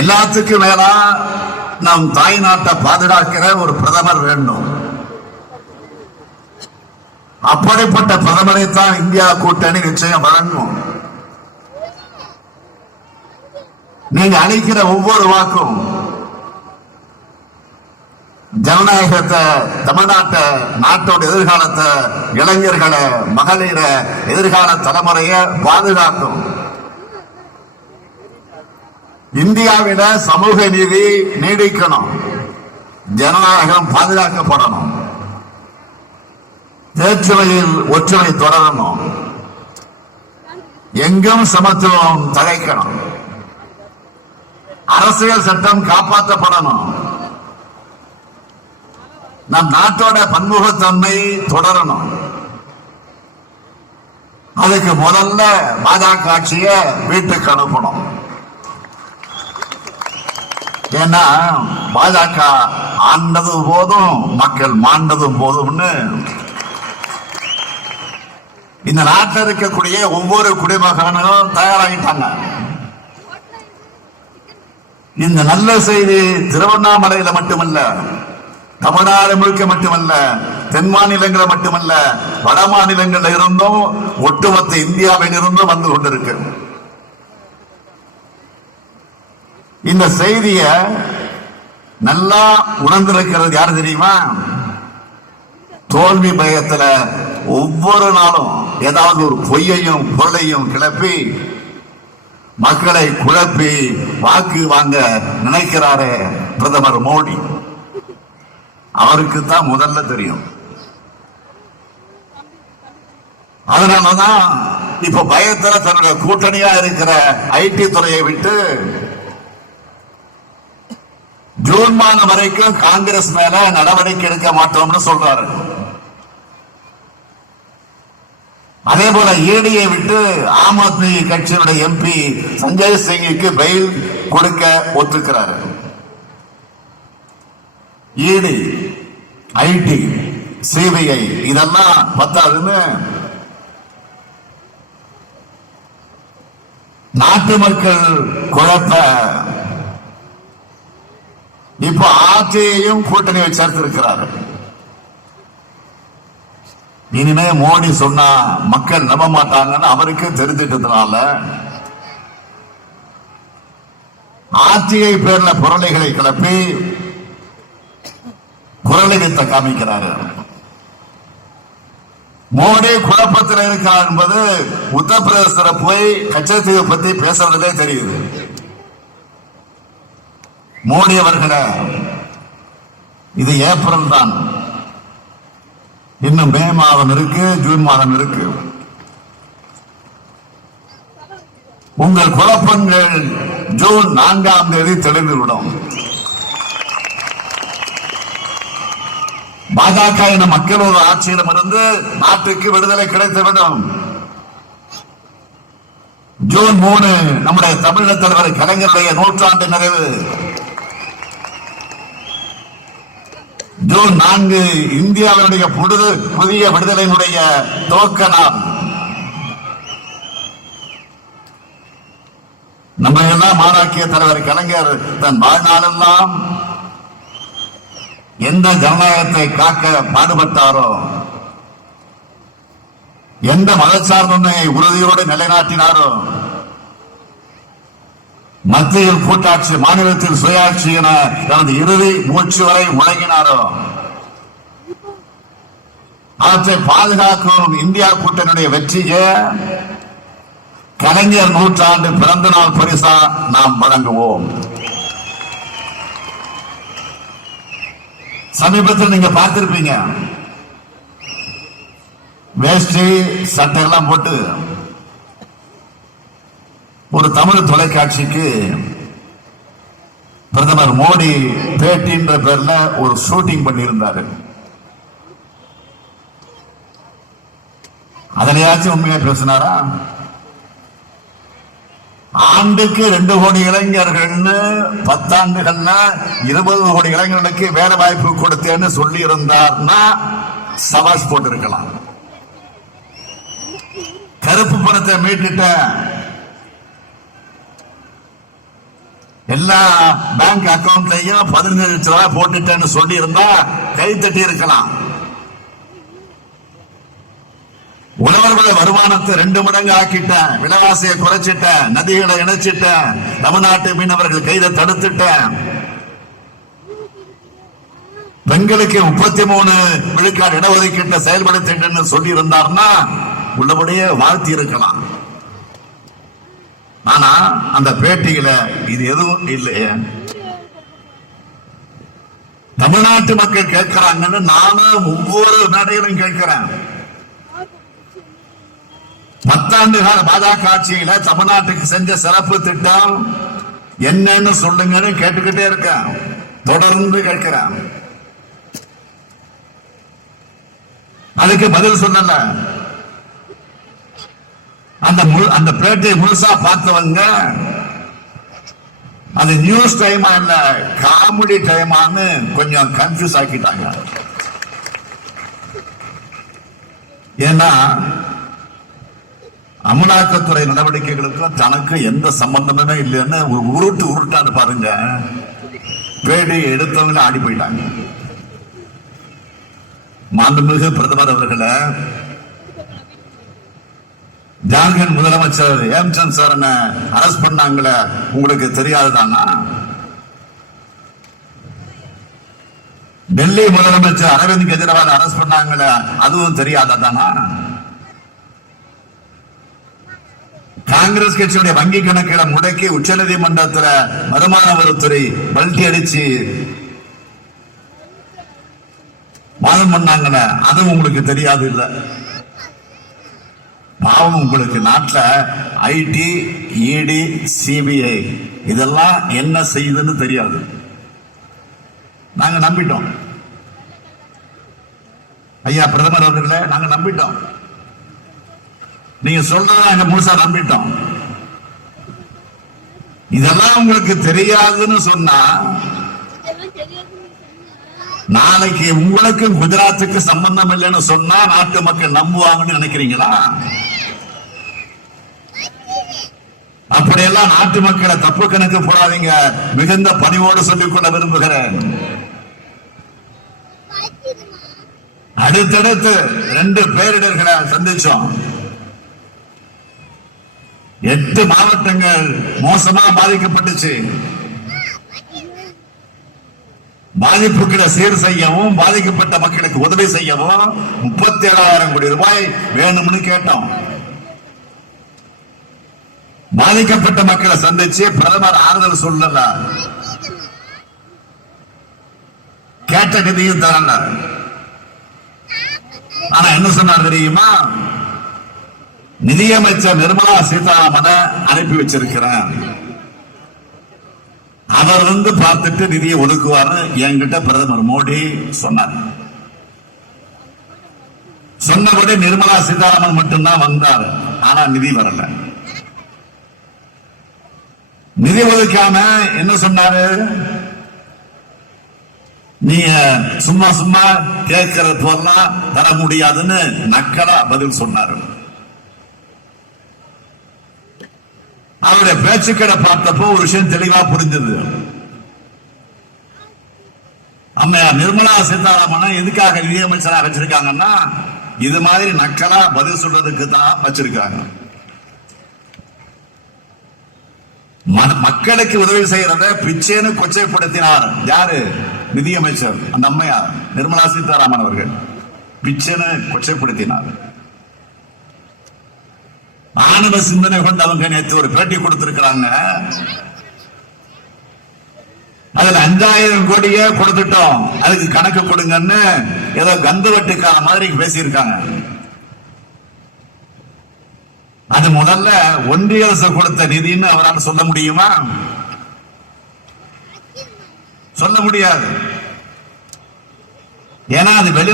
எல்லாத்துக்கும் மேலா நம் தாய் நாட்டை பாதுகாக்கிற ஒரு பிரதமர் வேண்டும். அப்படிப்பட்ட பிரதமரை தான் இந்தியா கூட்டணி நிச்சயம் வழங்கும். நீங்க அளிக்கிற ஒவ்வொரு வாக்கும் ஜனநாயகத்தை தமிழ்நாட்டை நாட்டோட எதிர்காலத்தை இளைஞர்களை மகளிரை எதிர்கால தலைமுறையை பாதுகாக்கும். இந்தியாவில சமூக நீதி நீடிக்கணும். ஜனநாயகம் பாதுகாக்கப்படணும். வேற்றுமையில் ஒற்றுமை தொடரணும். எங்கும் சமத்துவம் தழைக்கணும். அரசியல் சட்டம் காப்பாற்றப்படணும். நம் நாட்டோட பன்முகத்தன்மை தொடரணும். அதுக்கு முதல்ல பாஜக ஆட்சியை வீட்டுக்கு அனுப்பணும். ஏன்னா பாஜக ஆண்டதும் போதும் மக்கள் மாண்டதும் போதும்னு. இந்த நாட்டில் இருக்கக்கூடிய ஒவ்வொரு குடிமகனும் தயாராகிட்டாங்க. இந்த நல்ல செய்தி திருவண்ணாமலையில மட்டுமல்ல தமிழ்நாடு முழுக்க மட்டுமல்ல தென் மாநிலங்களை மட்டுமல்ல வட மாநிலங்கள்ல இருந்தும் ஒட்டுமொத்த இந்தியாவில் இருந்தும் வந்து கொண்டிருக்கு. இந்த செய்திய நல்லா உணர்ந்திருக்கிறது யாரு தெரியுமா? தோல்வி பயத்துல ஒவ்வொரு நாளும் ஏதாவது ஒரு பொய்யையும் பொருளையும் கிளப்பி மக்களை குழப்பி வாக்கு வாங்க நினைக்கிறாரே பிரதமர் மோடி. அவருக்கு தான் முதல்ல தெரியும். அதனாலதான் இப்ப பயத்துல தன்னுடைய கூட்டணியா இருக்கிற ஐடி துறையை விட்டு ஜூன் மாதம் வரைக்கும் காங்கிரஸ் மேல நடவடிக்கை எடுக்க மாட்டோம்னு சொல்றாரு. அதே போல ஏடியை விட்டு ஆம் ஆத்மி கட்சியினுடைய எம்பி சஞ்சய் சிங்குக்கு பெயில் கொடுக்க ஒத்துக்கிறாரு. ஈடி ஐடி சிபிஐ இதெல்லாம் பத்தாதுன்னு நாட்டு மக்கள் குழப்ப இப்ப ஆட்சியையும் கூட்டணி சேர்த்திருக்கிறார். இனிமே மோடி சொன்னா மக்கள் நம்ப மாட்டாங்கன்னு அவருக்கு தெரிஞ்சிட்டதுனால ஆட்சியை பேர்ல புரளைகளை கிளப்பி புரளிகத்தை காமிக்கிறாரு. மோடி குழப்பத்தில் இருக்கார் என்பது உத்தரப்பிரதேசத்தில் போய் கச்சத்தீவை பத்தி பேசுறதே தெரியுது. மோடி அவர்களே இது ஏப்ரல் தான். இன்னும் மே மாதம் இருக்கு ஜூன் மாதம் இருக்கு. உங்கள் குழப்பங்கள் ஜூன் நான்காம் தேதி தெளிந்துவிடும். பாஜக என மக்களோட ஆட்சியிடமிருந்து நாட்டுக்கு விடுதலை கிடைத்துவிடும் ஜூன் மூணு நம்முடைய தமிழக தலைவர் கலைஞருடைய நூற்றாண்டு நிறைவு. ஜூன் நான்கு இந்தியாவினுடைய புது புதிய விடுதலையினுடைய துவக்க நாள் நம்ம எல்லாம் மாணாக்கிய தலைவர் கலைஞர் தன் வாழ்நாளெல்லாம் எந்த ஜனநாயகத்தை காக்க பாடுபட்டாரோ எந்த மதச்சார்புமையை உறுதியோடு நிலைநாட்டினாரோ மத்தியில் கூட்டாட்சி மாநிலத்தில் சுயாட்சி என தனது இறுதி மூச்சு வரை முழங்கினாரோ? அவற்றை பாதுகாக்கும் இந்தியா கூட்டணியுடைய வெற்றிக்கு கலைஞர் நூற்றாண்டு பிறந்த நாள் பரிசா நாம் வழங்குவோம். சமீபத்தில் நீங்க பார்த்திருப்பீங்க. வேஷ்டி சட்டை எல்லாம் போட்டு ஒரு தமிழ் தொலைக்காட்சிக்கு பிரதமர் மோடி பேட்டின்ற பேர்ல ஒரு ஷூட்டிங் பண்ணியிருந்தாரு. அதனையாச்சும் உண்மையா பேசினாரா? ஆண்டுக்கு ரெண்டு கோடி இளைஞர்கள்னு பத்தாண்டுகள்ல இருபது கோடி இளைஞர்களுக்கு வேலை வாய்ப்பு கொடுத்தேன்னு சொல்லி இருந்தார்னா சவாஸ் போட்டிருக்கலாம். கருப்பு பணத்தை மீட்டுட்ட எல்லா பேங்க் அக்கவுண்ட்லயும் பதினஞ்சு லட்சம் ரூபாய் போட்டுட்டேன்னு சொல்லி இருந்தா கை தட்டி இருக்கலாம் உழவர்களை வருமானத்தை ரெண்டு மடங்கு ஆக்கிட்டேன். விலைவாசியை குறைச்சிட்டேன். நதிகளை இணைச்சிட்டேன். தமிழ்நாட்டு மீனவர்கள் கைதை தடுத்துட்டேன். பெண்களுக்கு முப்பத்தி மூணு விழுக்காடு இடஒதுக்கீட்டை செயல்படுத்திட்டேன்னு சொல்லி இருந்தார்னா உள்ளபடியே வாழ்த்தி இருக்கலாம். ஆனா அந்த பேட்டியில இது எதுவும் இல்லையே தமிழ்நாட்டு மக்கள் கேட்கிறாங்கன்னு நானும் ஒவ்வொரு நடையிலும் கேட்கிறேன். பத்தாண்டு கால பாஜக ஆட்சியில தமிழ்நாட்டுக்கு செஞ்ச சிறப்பு திட்டம் என்னன்னு சொல்லுங்கன்னு கேட்டுக்கிட்டே இருக்கேன். தொடர்ந்து கேட்கிறேன். அதுக்கு பதில் சொல்லல. அந்த முழு- அந்த பேட்டியை முழுசா பார்த்தவங்க அது நியூஸ் டைமா இல்ல காமெடி டைமான்னு கொஞ்சம் கன்ஃபியூஸ் ஆக்கிட்டாங்க. ஏன்னா அமலாக்கத்துறை நடவடிக்கைகளுக்கும் தனக்கு எந்த சம்பந்தமே இல்லைன்னு ஒரு உருட்டு உருட்டான்னு பாருங்க. பேடி எடுத்தவங்கள ஆடி போயிட்டாங்க. மாண்புமிகு பிரதமர் அவர்களை ஜார்க்கண்ட் முதலமைச்சர் ஏம்சந்த் சார் அரெஸ்ட் பண்ணாங்களே உங்களுக்கு தெரியாதுதானா? டெல்லி முதலமைச்சர் அரவிந்த் கெஜ்ரிவால் அரெஸ்ட் பண்ணாங்களே அதுவும் தெரியாததானா? காங்கிரஸ் கட்சியுடைய வங்கி கணக்குகளை முடக்கி உச்சநீதிமன்றத்துல வருமான வரித்துறை பல்டி அடிச்சு வாதம் பண்ணாங்களே அதுவும் உங்களுக்கு தெரியாது இல்ல. பாவம் உங்களுக்கு நாட்டுல ஐடி இடி சிபிஐ இதெல்லாம் என்ன செய்யுதுன்னு தெரியாது. நாங்க நம்பிட்டோம். ஐயா பிரதமர் அவர்களே நாங்க நம்பிட்டோம். நீங்க சொல்றதா எங்க முழுசா நம்பிட்டோம். இதெல்லாம் உங்களுக்கு தெரியாதுன்னு சொன்னா தெரியாதுன்னு சொன்னா நாளைக்கு உங்களுக்கும் குஜராத்துக்கு சம்பந்தம் இல்லைன்னு சொன்னா நாட்டு மக்கள் நம்புவாங்கன்னு நினைக்கிறீங்களா? அப்படியெல்லாம் நாட்டு மக்களை தப்பு கணக்கு போடாதீங்க. மிகுந்த பணிவோடு சொல்லிக் கொள்ள விரும்புகிறேன். அடுத்தடுத்து ரெண்டு பேரிடர்களை சந்திச்சோம். எட்டு மாவட்டங்கள் மோசமா பாதிக்கப்பட்டுச்சு. பாதிப்புகளை சீர் செய்யவும் பாதிக்கப்பட்ட மக்களுக்கு உதவி செய்யவும் முப்பத்தி ஏழாயிரம் கோடி ரூபாய் வேணும்னு கேட்டோம். பாதிக்கப்பட்ட மக்களை சந்திச்சு பிரதமர் ஆறுதல் சொல்லல? கேட்ட நிதியும் தரல. ஆனா என்ன சொன்னார் தெரியுமா? நிதியமைச்சர் நிர்மலா சீதாராமன அனுப்பி வச்சிருக்கிறேன் அவர் வந்து பார்த்துட்டு நிதியை ஒதுக்குவாரு. என்கிட்ட பிரதமர் மோடி சொன்னார். சொன்னபடி நிர்மலா சீதாராமன் மட்டும்தான் வந்தார். ஆனா நிதி வரல. நிதி ஒதுக்காம என்ன சொன்னாரு? நீங்க சும்மா சும்மா கேட்கிற போதெல்லாம் தர முடியாதுன்னு நக்கலா பதில் சொன்னாரு. அவருடைய பேச்சுக்களை பார்த்தப்போ ஒரு விஷயம் தெளிவா புரிஞ்சது. அம்மையார் நிர்மலா சீதாராமன் எதுக்காக நிதியமைச்சராக வச்சிருக்காங்கன்னா இது மாதிரி நக்கலா பதில் சொல்றதுக்கு தான் வச்சிருக்காங்க ம- மக்களுக்கு உதவி செய்யறத பிச்சைன்னு கொச்சைப்படுத்தினார். யாரு? நிதியமைச்சர் அந்த அம்மையார் நிர்மலா சீதாராமன் அவர்கள். பிச்சைன்னு கொச்சைப்படுத்தினார். ஆணவ சிந்தனை கொண்டு அவங்க நேற்று ஒரு பேட்டி கொடுத்திருக்கிறாங்க. அதுல அஞ்சாயிரம் கோடியே கொடுத்துட்டோம். அதுக்கு கணக்கு கொடுங்கன்னு ஏதோ கந்து வட்டுக்கார மாதிரி பேசியிருக்காங்க. அது முதல்ல ஒன்றிய அரசு கொடுத்த நிதின்னு அவரால் சொல்ல முடியுமா? சொல்ல முடியாது. ஏன்னா அது வெளி